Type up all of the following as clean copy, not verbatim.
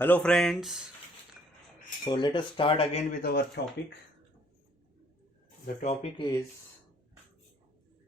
Hello friends, so let us start again with our topic. The topic is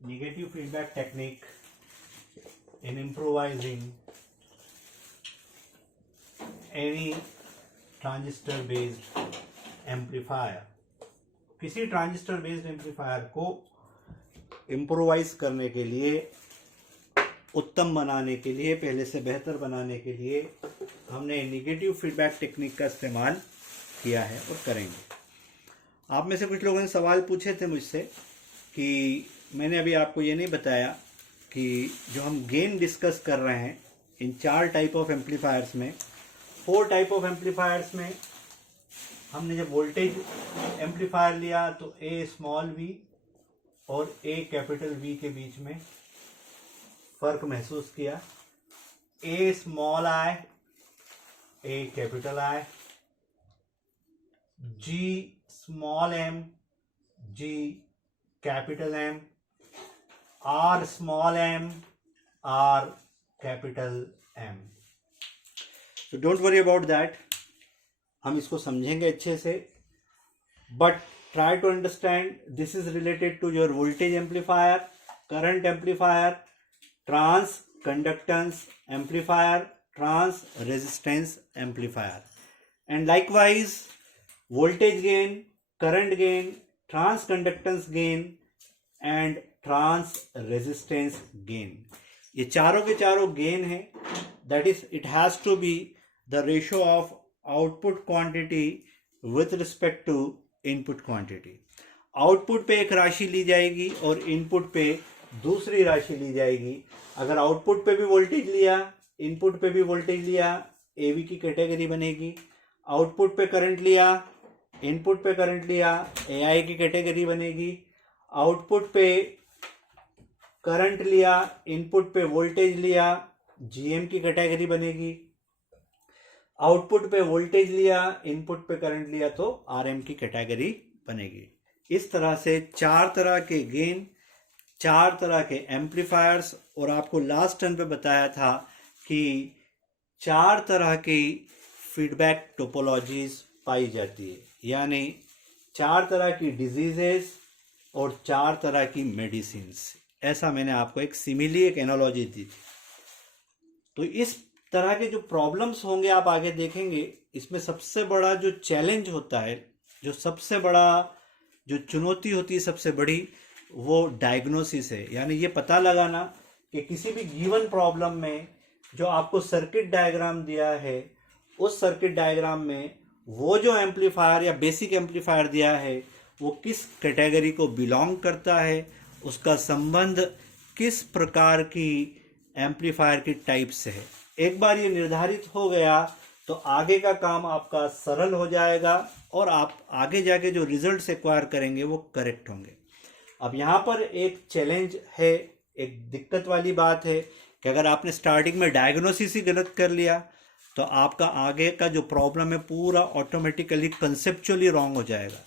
negative feedback technique in improvising any transistor based amplifier. किसी transistor based amplifier को improvise करने के लिए, उत्तम बनाने के लिए, पहले से बेहतर बनाने के लिए हमने नेगेटिव फीडबैक टेक्निक का इस्तेमाल किया है और करेंगे। आप में से कुछ लोगों ने सवाल पूछे थे मुझसे कि मैंने अभी आपको ये नहीं बताया कि जो हम गेन डिस्कस कर रहे हैं इन 4 टाइप ऑफ एम्पलीफायर्स में, 4 टाइप ऑफ एम्पलीफायर्स में हमने जब वोल्टेज एम्पलीफायर लिया तो ए स्मॉल वी और ए कैपिटल वी के बीच में फर्क महसूस किया। A small I, A capital I, G small M, G capital M, R small M, R capital M. So don't worry about that, हम इसको समझेंगे अच्छे से, but try to understand this is related to your voltage amplifier, current amplifier, trans conductance amplifier, trans resistance amplifier, and likewise voltage gain, current gain, trans conductance gain and trans resistance gain। ये चारों के चारों gain है। that is it has to be the ratio of output quantity with respect to input quantity। Output पे एक राशि ली जाएगी और इनपुट पे दूसरी राशि ली जाएगी। अगर आउटपुट पे भी वोल्टेज लिया, इनपुट पे भी वोल्टेज लिया, एवी की कैटेगरी बनेगी। आउटपुट पे करंट लिया, इनपुट पे करंट लिया, एआई की कैटेगरी बनेगी। आउटपुट पे करंट लिया, इनपुट पे वोल्टेज लिया, जीएम की कैटेगरी बनेगी। आउटपुट पे वोल्टेज लिया, इनपुट पे करंट लिया तो आरएम की कैटेगरी बनेगी। इस तरह से 4 तरह के गेन, 4 तरह के एम्पलीफायर्स, और आपको लास्ट टर्न पे बताया था कि 4 तरह की फीडबैक टोपोलॉजीज पाई जाती है, यानी 4 तरह की डिजीजेस और 4 तरह की मेडिसिन्स। ऐसा मैंने आपको एक सिमिली, एक एनालॉजी दी थी। तो इस तरह के जो प्रॉब्लम्स होंगे आप आगे देखेंगे, इसमें सबसे बड़ा जो चैलेंज होता है, जो सबसे बड़ा जो चुनौती होती है सबसे बड़ी, वो डायग्नोसिस है। यानी ये पता लगाना कि किसी भी गिवन प्रॉब्लम में जो आपको सर्किट डायग्राम दिया है, उस सर्किट डायग्राम में वो जो एम्पलीफायर या बेसिक एम्पलीफायर दिया है वो किस कैटेगरी को बिलोंग करता है, उसका संबंध किस प्रकार की एम्पलीफायर की टाइप से है। एक बार ये निर्धारित हो गया तो आगे का काम आपका सरल हो जाएगा और आप आगे जाके जो रिजल्ट्स एक्वायर करेंगे वो करेक्ट होंगे। अब यहाँ पर एक चैलेंज है, एक दिक्कत वाली बात है कि अगर आपने स्टार्टिंग में डायग्नोसिस ही गलत कर लिया तो आपका आगे का जो प्रॉब्लम है पूरा ऑटोमेटिकली कंसेप्चुअली रॉन्ग हो जाएगा।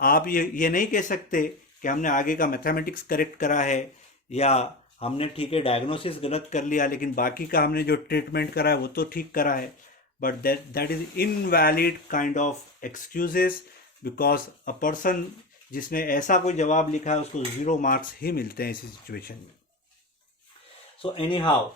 आप ये नहीं कह सकते कि हमने आगे का मैथमेटिक्स करेक्ट करा है या हमने ठीक है डायग्नोसिस गलत कर लिया लेकिन बाकी का हमने जो ट्रीटमेंट करा है वो तो ठीक करा है। But that is invalid kind of excuses, because a person जिसने ऐसा कोई जवाब लिखा है उसको 0 मार्क्स ही मिलते हैं इसी सिचुएशन में। सो एनी हाउ,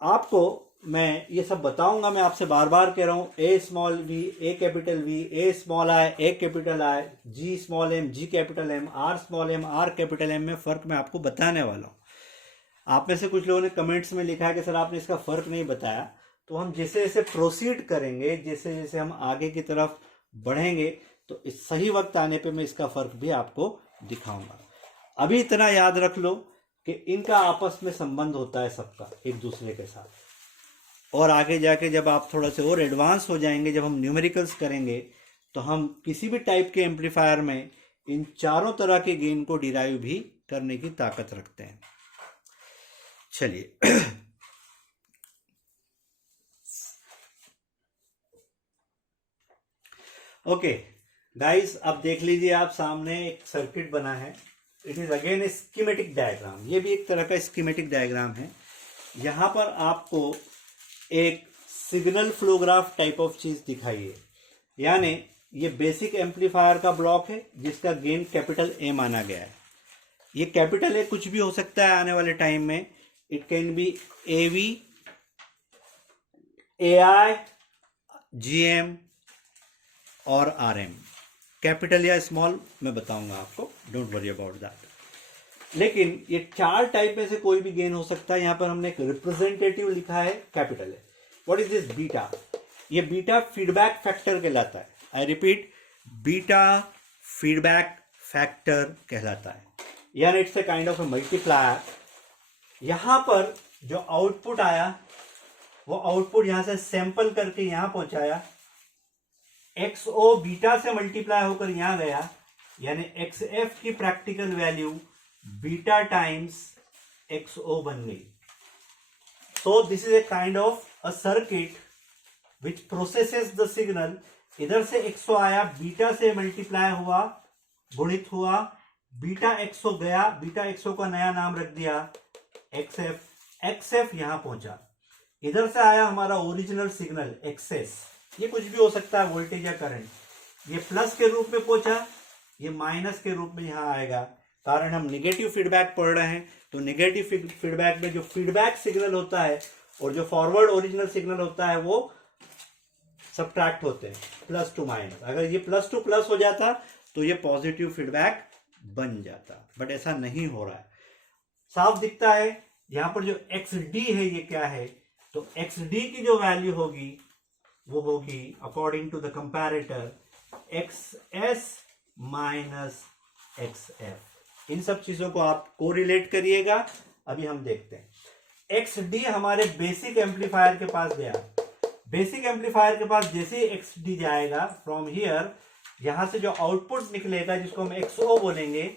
आपको मैं ये सब बताऊंगा। मैं आपसे बार बार कह रहा हूँ, A small V, A capital V, A small I, A capital I, G small M, G capital M, R small M, R capital M में फ़र्क मैं आपको बताने वाला हूँ। आप में से कुछ लोगों ने कमेंट्स में लिखा है कि सर आपने इसका फ़र्क नहीं बताया। तो हम जैसे जैसे प्रोसीड करेंगे, जैसे जैसे हम आगे की तरफ बढ़ेंगे तो इस सही वक्त आने पे मैं इसका फ़र्क भी आपको दिखाऊंगा। अभी इतना याद रख लो कि इनका आपस में संबंध होता है सबका एक दूसरे के साथ, और आगे जाके जब आप थोड़ा से और एडवांस हो जाएंगे, जब हम न्यूमेरिकल्स करेंगे तो हम किसी भी टाइप के एम्पलीफायर में इन चारों तरह के गेन को डिराइव भी करने की ताकत रखते हैं। चलिए ओके गाइस, अब देख लीजिए, आप सामने एक सर्किट बना है। It is again A schematic diagram. ये भी एक तरह का स्कीमेटिक डायग्राम है। यहाँ पर आपको एक signal flow graph type of चीज दिखाई है। यानी ये बेसिक एम्पलीफायर का ब्लॉक है जिसका गेन कैपिटल ए माना गया है। ये कैपिटल ए कुछ भी हो सकता है आने वाले टाइम में। It can be AV, AI, GM और आरएम। कैपिटल या स्मॉल मैं बताऊंगा आपको, डोंट वरी अबाउट दैट। लेकिन ये 4 टाइप में से कोई भी गेन हो सकता है। यहां पर हमने एक रिप्रेजेंटेटिव लिखा है कैपिटल है। What is this beta? ये बीटा फीडबैक फैक्टर कहलाता है। I repeat, beta feedback factor कहलाता है। यानी it's a kind of A multiplier. यहां पर जो आउटपुट आया वो आउटपुट यहां से सैंपल करके यहां पहुंचाया, एक्सओ बीटा से मल्टीप्लाई होकर यहां गया, यानी एक्सएफ की practical value beta times XO बन गई। So this is a kind of a circuit which processes the signal. इधर से एक्सओ आया, बीटा से मल्टीप्लाई हुआ, गुणित हुआ, बीटा एक्सओ गया, बीटा एक्सओ का नया नाम रख दिया एक्सएफ। एक्सएफ यहां पहुंचा, इधर से आया हमारा ओरिजिनल सिग्नल एक्सएस। ये कुछ भी हो सकता है, वोल्टेज या करंट। ये प्लस के रूप में पहुंचा, ये माइनस के रूप में यहां आएगा। कारण हम निगेटिव फीडबैक पढ़ रहे हैं, तो निगेटिव फीडबैक में जो फीडबैक सिग्नल होता है और जो फॉरवर्ड ओरिजिनल सिग्नल होता है वो सबट्रैक्ट होते हैं, प्लस टू माइनस। अगर ये प्लस टू प्लस हो जाता तो ये पॉजिटिव फीडबैक बन जाता, बट ऐसा नहीं हो रहा है। साफ दिखता है यहां पर जो एक्स डी है ये क्या है, तो एक्स डी की जो वैल्यू होगी वो होगी according to the comparator X S minus X F. इन सब चीजों को आप कोरिलेट करिएगा। अभी हम देखते हैं एक्स डी हमारे बेसिक एम्पलीफायर के पास गया। बेसिक एम्पलीफायर के पास जैसे ही एक्स डी जाएगा फ्रॉम हियर, यहां से जो आउटपुट निकलेगा जिसको हम एक्सओ बोलेंगे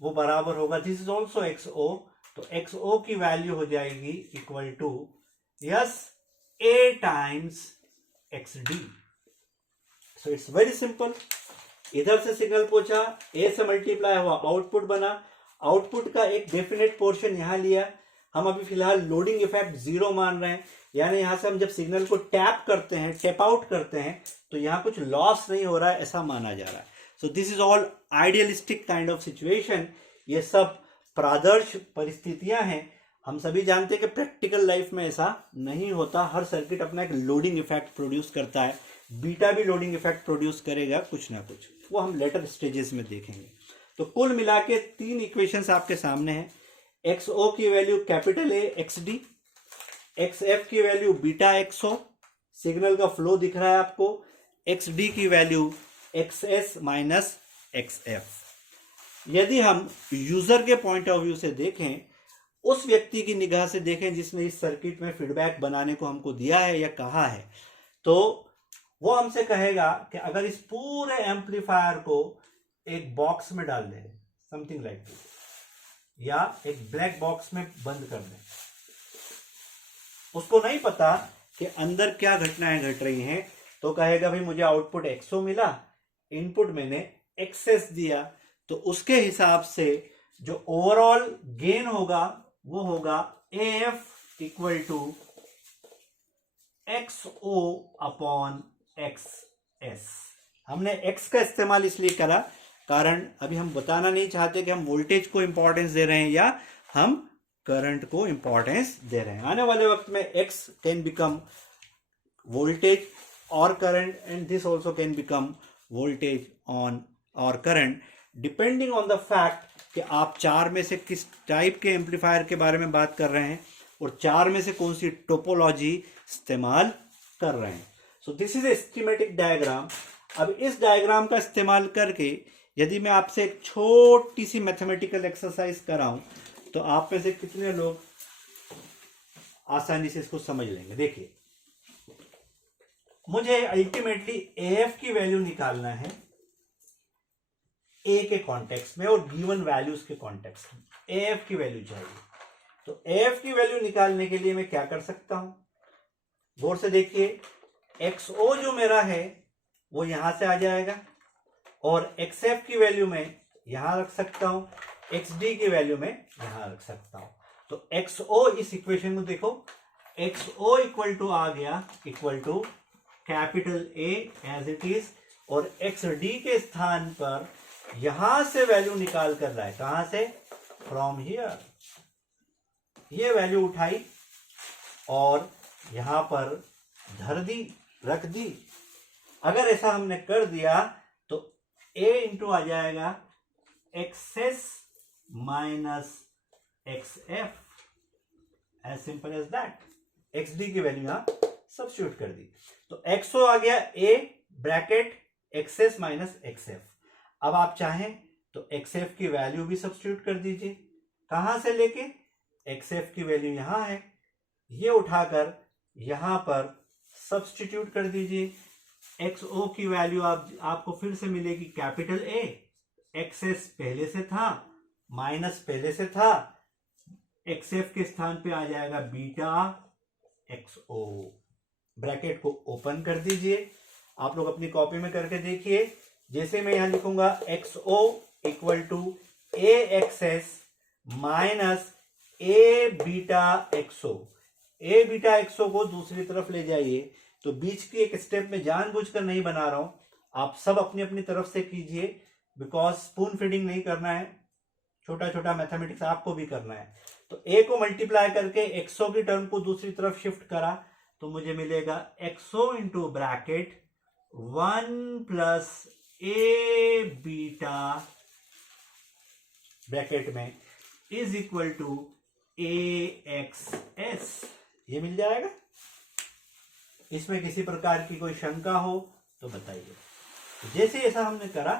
वो बराबर होगा, दिस इज ऑल्सो एक्सओ। तो एक्सओ की वैल्यू हो जाएगी equal to yes A times X D. So it's very simple. इधर से सिग्नल पहुंचा, ए से मल्टीप्लाई हुआ, आउटपुट बना। आउटपुट का एक डेफिनेट पोर्शन यहां लिया। हम अभी फिलहाल लोडिंग इफेक्ट 0 मान रहे हैं, यानी यहां से हम जब सिग्नल को टैप करते हैं, टैप आउट करते हैं, तो यहां कुछ लॉस नहीं हो रहा है, ऐसा माना जा रहा है। So this is all idealistic kind of situation. ये सब प्रादर्श परिस्थितियां हैं। हम सभी जानते हैं कि प्रैक्टिकल लाइफ में ऐसा नहीं होता। हर सर्किट अपना एक लोडिंग इफेक्ट प्रोड्यूस करता है। बीटा भी लोडिंग इफेक्ट प्रोड्यूस करेगा कुछ ना कुछ, वो हम लेटर स्टेजेस में देखेंगे। तो कुल मिला के 3 इक्वेशंस आपके सामने हैं। एक्सओ की value capital A X D, XF की वैल्यू बीटा एक्सओ, सिग्नल का फ्लो दिख रहा है आपको, एक्स डी की वैल्यू एक्सएस माइनस एक्सएफ। यदि हम यूजर के पॉइंट ऑफ व्यू से देखें, उस व्यक्ति की निगाह से देखें जिसने इस सर्किट में फीडबैक बनाने को हमको दिया है या कहा है, तो वो हमसे कहेगा कि अगर इस पूरे एम्पलीफायर को एक बॉक्स में डाल दें, समथिंग लाइक दिस, या एक ब्लैक बॉक्स में बंद कर दें, उसको नहीं पता कि अंदर क्या घटनाएं घट रही हैं, तो कहेगा भाई मुझे आउटपुट एक्सओ मिला, इनपुट मैंने एक्सएस दिया, तो उसके हिसाब से जो ओवरऑल गेन होगा वो होगा F equal to XO upon X S. हमने एक्स का इस्तेमाल इसलिए करा कारण अभी हम बताना नहीं चाहते कि हम वोल्टेज को इंपॉर्टेंस दे रहे हैं या हम करंट को इंपॉर्टेंस दे रहे हैं। आने वाले वक्त में एक्स कैन बिकम वोल्टेज और current, and this also can become voltage on और current, depending on the fact कि आप 4 में से किस टाइप के एम्पलीफायर के बारे में बात कर रहे हैं और 4 में से कौन सी टोपोलॉजी इस्तेमाल कर रहे हैं। So this is a schematic diagram. अब इस डायग्राम का इस्तेमाल करके यदि मैं आपसे एक छोटी सी मैथमेटिकल एक्सरसाइज कराऊं, तो आप में से कितने लोग आसानी से इसको समझ लेंगे। देखिए, मुझे अल्टीमेटली एएफ की वैल्यू निकालना है ए के कॉन्टेक्स्ट में और गिवन वैल्यूज के कॉन्टेक्स्ट में एएफ की वैल्यू चाहिए। तो एएफ की वैल्यू निकालने के लिए मैं क्या कर सकता हूं, गौर से देखिए, एक्सओ जो मेरा है वो यहां से आ जाएगा और एक्सएफ की वैल्यू में यहां रख सकता हूं, एक्सडी की वैल्यू में यहां रख सकता हूं। तो एक्सओ इस इक्वेशन में देखो, XO इक्वल टू आ गया equal to capital A as it is, और XD के स्थान पर यहां से वैल्यू निकाल कर रहा है, कहां से, फ्रॉम हियर, ये वैल्यू उठाई और यहां पर धर दी, रख दी। अगर ऐसा हमने कर दिया तो A इंटू आ जाएगा XS minus XF, as simple as that. XD की वैल्यू यहां सब्स्टिट्यूट कर दी, तो XO आ गया A bracket XS minus XF। अब आप चाहें तो XF की वैल्यू भी सब्स्टिट्यूट कर दीजिए, कहां से लेके, XF की वैल्यू यहां है, ये उठाकर यहां पर सब्स्टिट्यूट कर दीजिए। XO की वैल्यू आपको फिर से मिलेगी कैपिटल A, XS पहले से था माइनस पहले से था, XF के स्थान पे आ जाएगा बीटा XO। ब्रैकेट को ओपन कर दीजिए, आप लोग अपनी कॉपी में करके देखिए। जैसे मैं यहां लिखूंगा XO equal to AXS minus A beta XO, A beta XO को दूसरी तरफ ले जाइए, तो बीच की एक स्टेप में जानबूझकर नहीं बना रहा हूं, आप सब अपनी अपनी तरफ से कीजिए, बिकॉज स्पून फीडिंग नहीं करना है, छोटा छोटा मैथमेटिक्स आपको भी करना है। तो A को मल्टीप्लाई करके XO की टर्म को दूसरी तरफ शिफ्ट करा तो मुझे मिलेगा XO into bracket 1 plus A beta bracket में इज इक्वल टू AXS, ये मिल जाएगा। इसमें किसी प्रकार की कोई शंका हो तो बताइए। जैसे ऐसा हमने करा,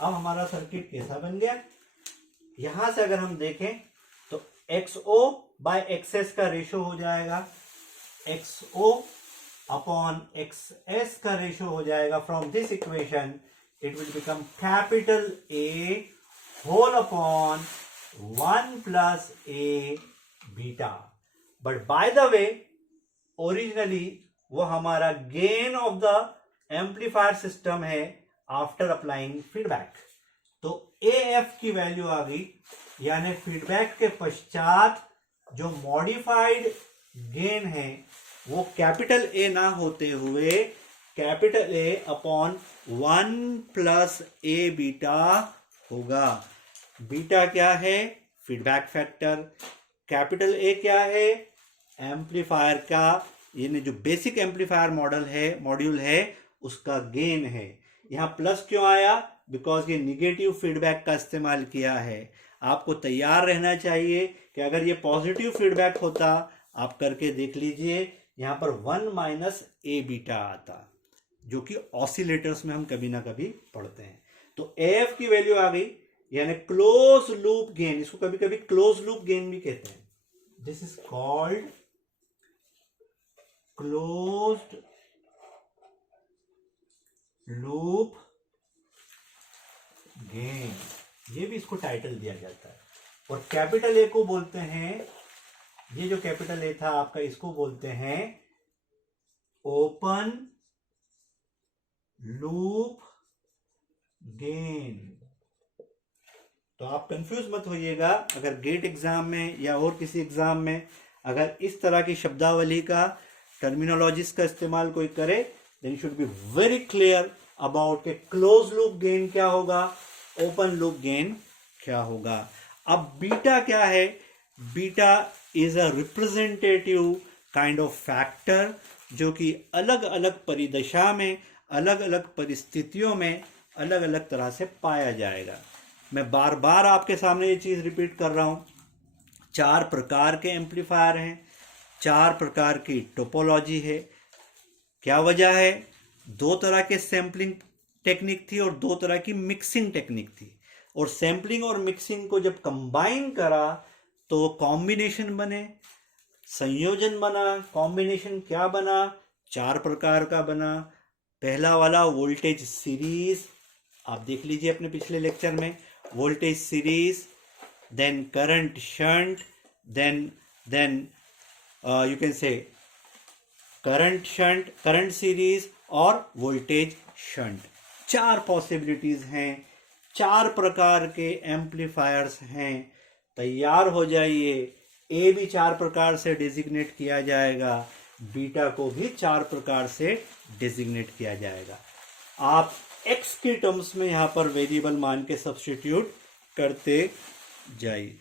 अब हमारा सर्किट कैसा बन गया, यहां से अगर हम देखें तो XO बाय XS का रेशो हो जाएगा, XO अपॉन XS का रेशो हो जाएगा। From this equation it will become capital A whole upon 1 plus A beta. But by the way originally वो हमारा gain of the amplifier system है after applying feedback. तो AF की value आ गई, यानी फीडबैक के पश्चात जो मॉडिफाइड गेन है वो कैपिटल A ना होते हुए capital A upon 1 plus A beta होगा। बीटा क्या है, फीडबैक फैक्टर, कैपिटल A क्या है, एम्पलीफायर का, यानी जो बेसिक एम्पलीफायर मॉड्यूल है उसका गेन है। यहां प्लस क्यों आया, बिकॉज ये निगेटिव फीडबैक का इस्तेमाल किया है। आपको तैयार रहना चाहिए कि अगर ये पॉजिटिव फीडबैक होता, आप करके देख लीजिए, यहां पर 1 माइनस A बीटा आता, जो कि ऑसिलेटर्स में हम कभी ना कभी पढ़ते हैं। तो AF की वैल्यू आ गई, यानी क्लोज लूप गेन, इसको कभी कभी क्लोज लूप गेन भी कहते हैं। This is called closed loop gain, ये भी इसको टाइटल दिया जाता है। और कैपिटल A को बोलते हैं, ये जो कैपिटल A था आपका, इसको बोलते हैं ओपन लूप गेन। तो आप कंफ्यूज मत होइएगा, अगर गेट एग्जाम में या और किसी एग्जाम में अगर इस तरह की शब्दावली का, टर्मिनोलॉजीज का इस्तेमाल कोई करे, then should be very clear about के क्लोज लूप गेन क्या होगा, ओपन लूप गेन क्या होगा। अब बीटा क्या है, beta is a representative kind of factor, जो कि अलग अलग परिदशा में, अलग अलग परिस्थितियों में अलग अलग तरह से पाया जाएगा। मैं बार बार आपके सामने ये चीज रिपीट कर रहा हूं, 4 प्रकार के एम्पलीफायर हैं, 4 प्रकार की टोपोलॉजी है। क्या वजह है, 2 तरह के सैम्पलिंग टेक्निक थी और 2 तरह की मिक्सिंग टेक्निक थी, और सैम्पलिंग और मिक्सिंग को जब कंबाइन करा तो कॉम्बिनेशन बने, संयोजन बना। कॉम्बिनेशन क्या बना, 4 प्रकार का बना। पहला वाला वोल्टेज सीरीज, आप देख लीजिए अपने पिछले लेक्चर में, voltage series, then current shunt, then you can say current shunt, current series और वोल्टेज शंट। 4 पॉसिबिलिटीज हैं, 4 प्रकार के एम्पलीफायर्स हैं। तैयार हो जाइए, ए भी 4 प्रकार से डिजिग्नेट किया जाएगा, बीटा को भी 4 प्रकार से डिजिग्नेट किया जाएगा। आप एक्स की टर्म्स में यहां पर वेरिएबल मान के सब्स्टिट्यूट करते जाइए।